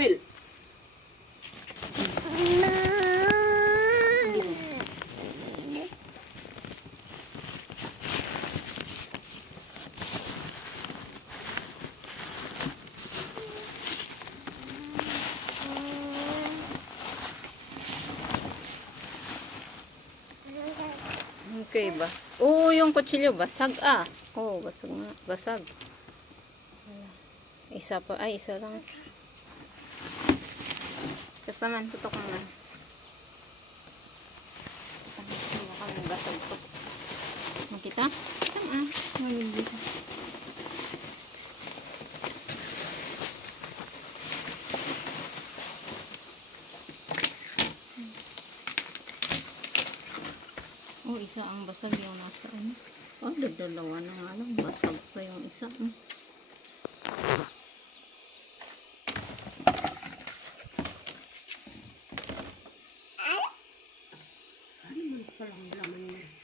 Apil. Okay, bas. Oh, yung kutsilyo basag ah. Oh, basag nga. Basag. Isa pa. Ay, isa lang. Tapos naman, tutok naman. Mukhang basag to. Makita? Magigita. Oh, isa ang basag yung nasa ano. Oh, dalawa na nga lang. Basag pa yung isa. Ano man palang laman niya?